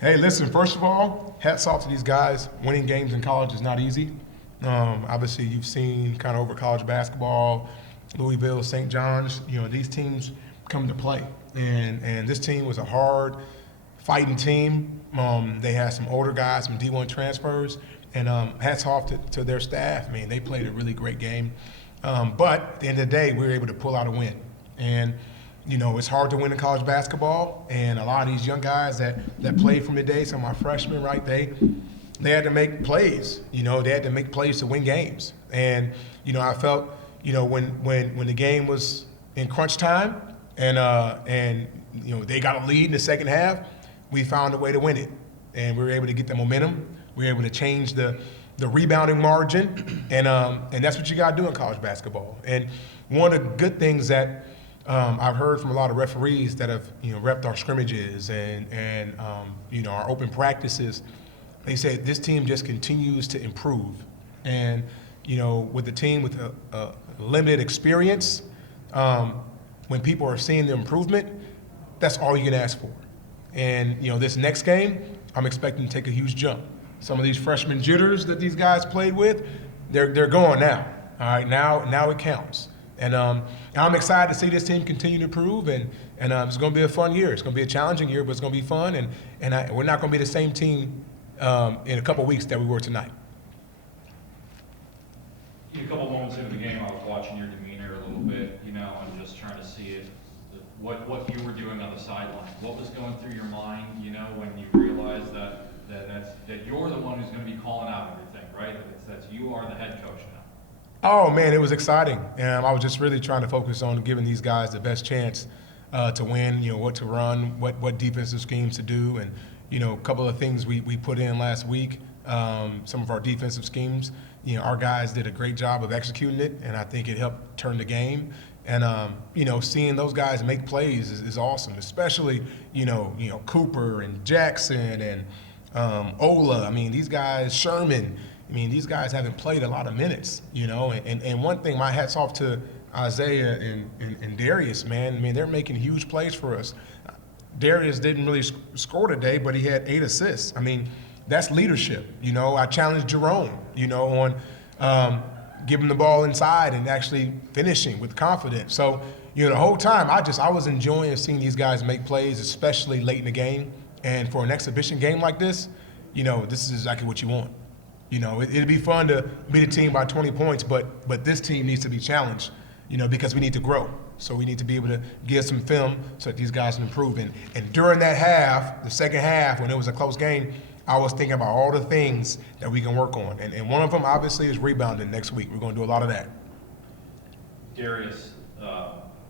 Hey, listen, first of all, hats off to these guys. Winning games in college is not easy. Obviously, you've seen kind of over college basketball, Louisville, St. John's, these teams come to play. And this team was a hard fighting team. They had some older guys, some D1 transfers, and hats off to their staff. I mean, they played a really great game. But at the end of the day, we were able to pull out a win. And it's hard to win in college basketball, and a lot of these young guys that played from the day, some of my freshmen, right, they had to make plays. They had to make plays to win games. And, I felt, when the game was in crunch time and they got a lead in the second half, we found a way to win it. And we were able to get the momentum. We were able to change the rebounding margin. And that's what you got to do in college basketball. And one of the good things that I've heard from a lot of referees that have, repped our scrimmages and our open practices. They say this team just continues to improve. And, with the team with a limited experience, when people are seeing the improvement, that's all you can ask for. And, this next game, I'm expecting to take a huge jump. Some of these freshman jitters that these guys played with, they're going now. All right, now it counts. And I'm excited to see this team continue to improve, and it's going to be a fun year. It's going to be a challenging year, but it's going to be fun, and we're not going to be the same team in a couple of weeks that we were tonight. A couple moments into the game, I was watching your demeanor a little bit, and just trying to see what you were doing on the sideline. What was going through your mind, when you realized that you're the one who's going to be calling out everything, right? That you are the head coach now. Oh, man, it was exciting. And I was just really trying to focus on giving these guys the best chance to win, what to run, what defensive schemes to do. And, a couple of things we put in last week, some of our defensive schemes, our guys did a great job of executing it, and I think it helped turn the game. And, seeing those guys make plays is awesome, especially, Cooper and Jackson and Ola. I mean, these guys, Sherman. I mean, these guys haven't played a lot of minutes, and one thing, my hat's off to Isaiah and Darius, man. I mean, they're making huge plays for us. Darius didn't really score today, but he had 8 assists. I mean, that's leadership, I challenged Jerome, on giving the ball inside and actually finishing with confidence. So, the whole time, I was enjoying seeing these guys make plays, especially late in the game. And for an exhibition game like this, this is exactly what you want. It'd be fun to beat a team by 20 points, but this team needs to be challenged, because we need to grow. So we need to be able to get some film so that these guys can improve. And during that half, the second half, when it was a close game, I was thinking about all the things that we can work on. And one of them, obviously, is rebounding next week. We're going to do a lot of that. Darius,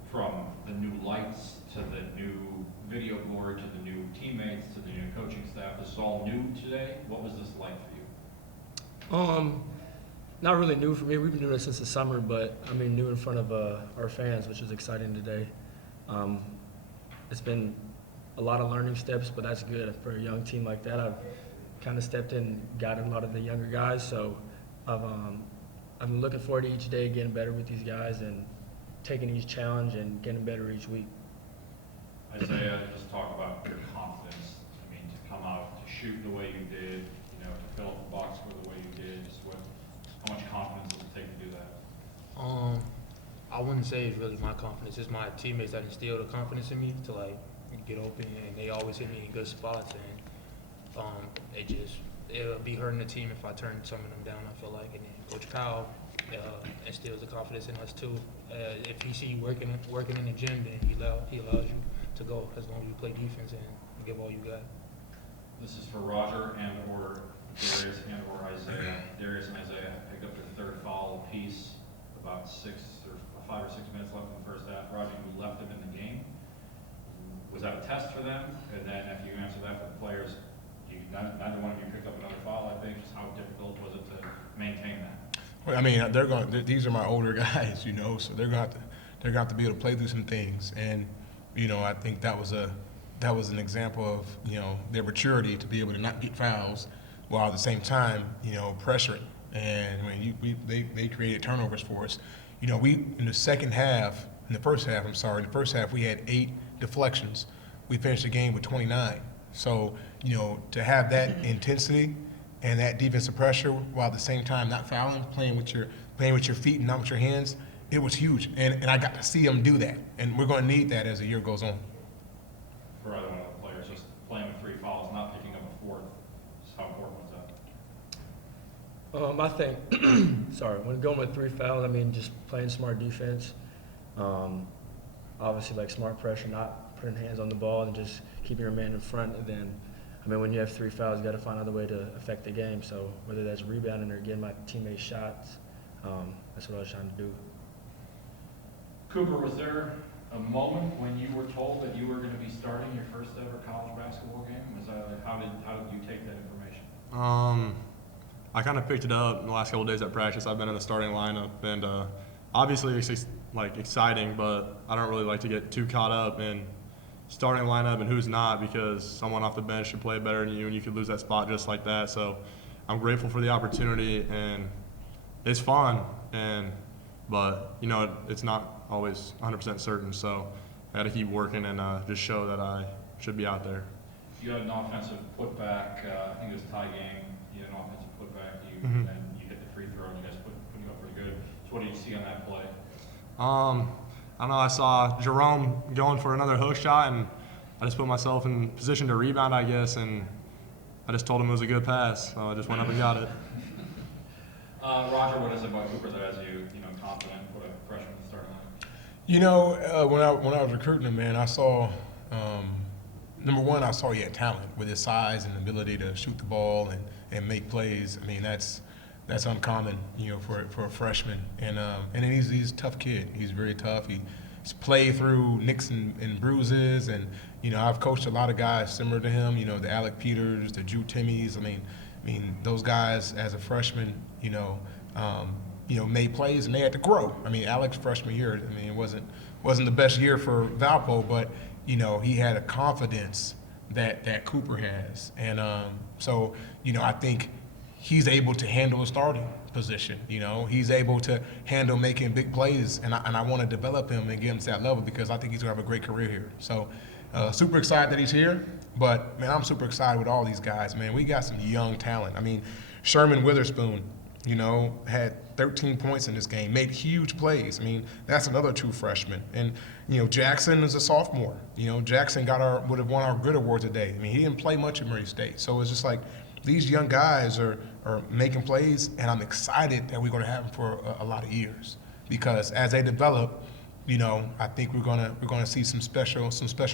from the new lights to the new video board to the new teammates to the new coaching staff, this is all new today. What was this like for you? Not really new for me. We've been doing it since the summer, but new in front of our fans, which is exciting today. It's been a lot of learning steps, but that's good for a young team like that. I've kind of stepped in, guiding a lot of the younger guys, so I'm looking forward to each day getting better with these guys and taking each challenge and getting better each week. Isaiah, just talk about your confidence. To come out, to shoot the way you did, to fill up the box score the way you did. How much confidence does it take to do that? I wouldn't say it's really my confidence. It's my teammates that instill the confidence in me to get open, and they always hit me in good spots. And it'll be hurting the team if I turn some of them down. I feel like, and then Coach Kyle instills the confidence in us too. If he see you working in the gym, then he allows you to go as long as you play defense and give all you got. This is for Roger and/or Darius and/or Isaiah. Darius and Isaiah picked up their third foul apiece, about 5 or 6 minutes left in the first half. Roger, you left them in the game. Was that a test for them? And then after you answer that for the players, neither one of you picked up another foul, I think. Just how difficult was it to maintain that? Well, these are my older guys, so they're going to have to be able to play through some things. And, I think that was an example of, their maturity to be able to not get fouls while at the same time, pressuring. And they created turnovers for us. In the first half, we had 8 deflections. We finished the game with 29. So, to have that intensity and that defensive pressure while at the same time not fouling, playing with your feet and not with your hands, it was huge. And I got to see him do that. And we're going to need that as the year goes on. For either one of the players, just playing with 3 fouls, not picking up a 4th, just how important was that? I think, sorry, when going with 3 fouls, I mean, just playing smart defense. Obviously, like smart pressure, not putting hands on the ball and just keeping your man in front. And then, I mean, when you have 3 fouls, you got to find another way to affect the game. So whether that's rebounding or getting my teammates shots, that's what I was trying to do. Cooper, was there a moment when you were told that you were going to be starting your first ever college basketball game? Was that, how did you take that information? I kind of picked it up in the last couple of days at practice. I've been in the starting lineup, and obviously it's exciting, but I don't really like to get too caught up in starting lineup and who's not, because someone off the bench should play better than you, and you could lose that spot just like that. So I'm grateful for the opportunity, and it's fun, but it's not always 100% certain. So I got to keep working and just show that I should be out there. You had an offensive putback, I think it was a tie game. You had an offensive putback, Mhm. and you hit the free throw, and you guys put you up pretty good. So what did you see on that play? I don't know. I saw Jerome going for another hook shot, and I just put myself in position to rebound, I guess, and I just told him it was a good pass, so I just went up and got it. Roger, what is it about Cooper that has you, confident put a freshman in the starting line? When I was recruiting him, man, I saw number one, I saw he had talent with his size and ability to shoot the ball and make plays. I mean, that's uncommon, for a freshman. And then he's a tough kid. He's very tough. He's played through nicks and bruises, and I've coached a lot of guys similar to him. The Alec Peters, the Drew Timmies. I mean those guys as a freshman, made plays and they had to grow. I mean, Alec's freshman year, it wasn't the best year for Valpo, but he had a confidence that Cooper has, and so I think he's able to handle a starting position. He's able to handle making big plays, and I want to develop him and get him to that level because I think he's gonna have a great career here. So super excited that he's here, but man, I'm super excited with all these guys. Man, we got some young talent. I mean, Sherman Witherspoon, had 13 points in this game, made huge plays. I mean, that's another true freshman. And, Jackson is a sophomore. Jackson would have won our Grit Award today. I mean, he didn't play much at Murray State. So it's just like these young guys are making plays, and I'm excited that we're going to have them for a lot of years because as they develop, I think we're gonna see some special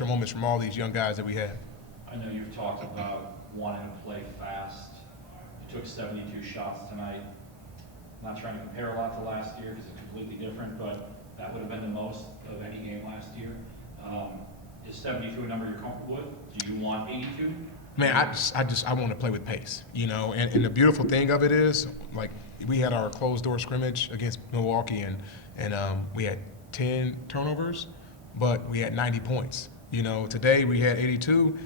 moments from all these young guys that we have. I know you've talked about wanting to play fast. You took 72 shots tonight. Not trying to compare a lot to last year because it's completely different, but that would have been the most of any game last year. Is 72 a number you're comfortable with? Do you want 82? Man, I want to play with pace, and the beautiful thing of it is, like, we had our closed door scrimmage against Milwaukee, and we had 10 turnovers, but we had 90 points. Today we had 82,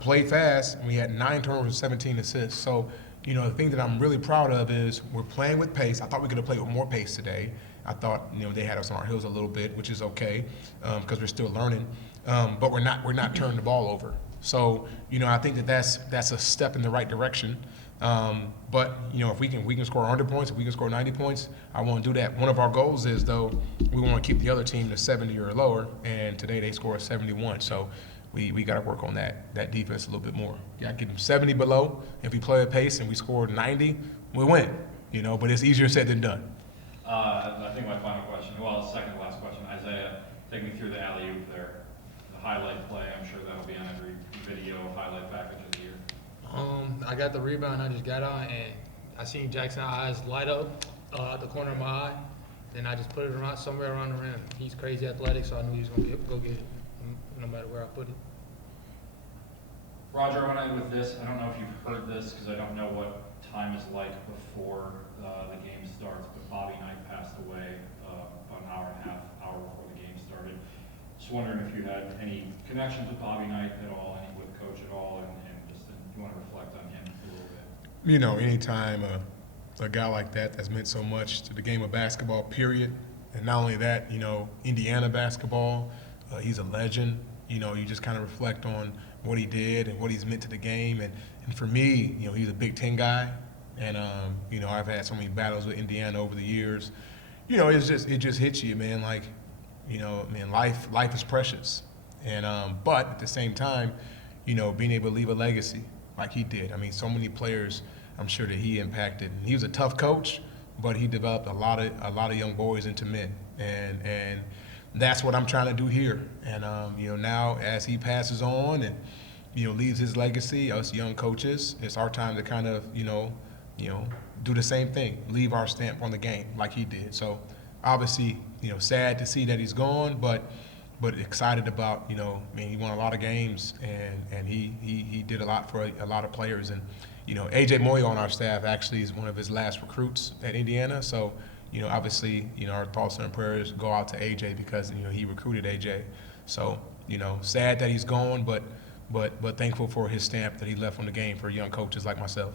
played fast, and we had 9 turnovers and 17 assists. So, the thing that I'm really proud of is we're playing with pace. I thought we could have played with more pace today. I thought, they had us on our heels a little bit, which is okay, because we're still learning. But we're not turning the ball over. So, I think that's a step in the right direction. But, if we can score 100 points, if we can score 90 points, I want to do that. One of our goals is, though, we want to keep the other team to 70 or lower, and today they scored 71. So we got to work on that defense a little bit more. Got to get them 70 below. If we play at pace and we score 90, we win. But it's easier said than done. I think my final question, second to last question, Isaiah, take me through the alley-oop there. The highlight play, I'm sure that'll be on every video highlight package of the year. I got the rebound, I just got on, and I seen Jackson's eyes light up at the corner of my eye. Then I just put it around somewhere around the rim. He's crazy athletic, so I knew he was going to go get it, no matter where I put it. Roger, I want to end with this. I don't know if you've heard this because I don't know what time is like before the game starts, but Bobby Knight passed away about an hour and a half before the game started. Just wondering if you had any connections with Bobby Knight at all, any with Coach at all, and just if you want to reflect on him a little bit. Anytime a guy like that's meant so much to the game of basketball, period. And not only that, Indiana basketball, he's a legend. you know, you just kind of reflect on what he did and what he's meant to the game. And for me, you know, he's a Big Ten guy. And, you know, I've had so many battles with Indiana over the years. You know, it just hits you, man. Like, you know, man, life is precious. And, but at the same time, you know, being able to leave a legacy like he did. I mean, so many players I'm sure that he impacted. He was a tough coach, but he developed a lot of young boys into men. And that's what I'm trying to do here. And, you know, now as he passes on and, you know, leaves his legacy, us young coaches, it's our time to kind of, you know, do the same thing, leave our stamp on the game like he did. So obviously, you know, sad to see that he's gone, but excited about, you know, I mean, he won a lot of games and he did a lot for a lot of players. And, you know, AJ Moyo on our staff actually is one of his last recruits at Indiana. So, you know, obviously, you know, our thoughts and prayers go out to AJ because, you know, he recruited AJ. So, you know, sad that he's gone, but thankful for his stamp that he left on the game for young coaches like myself.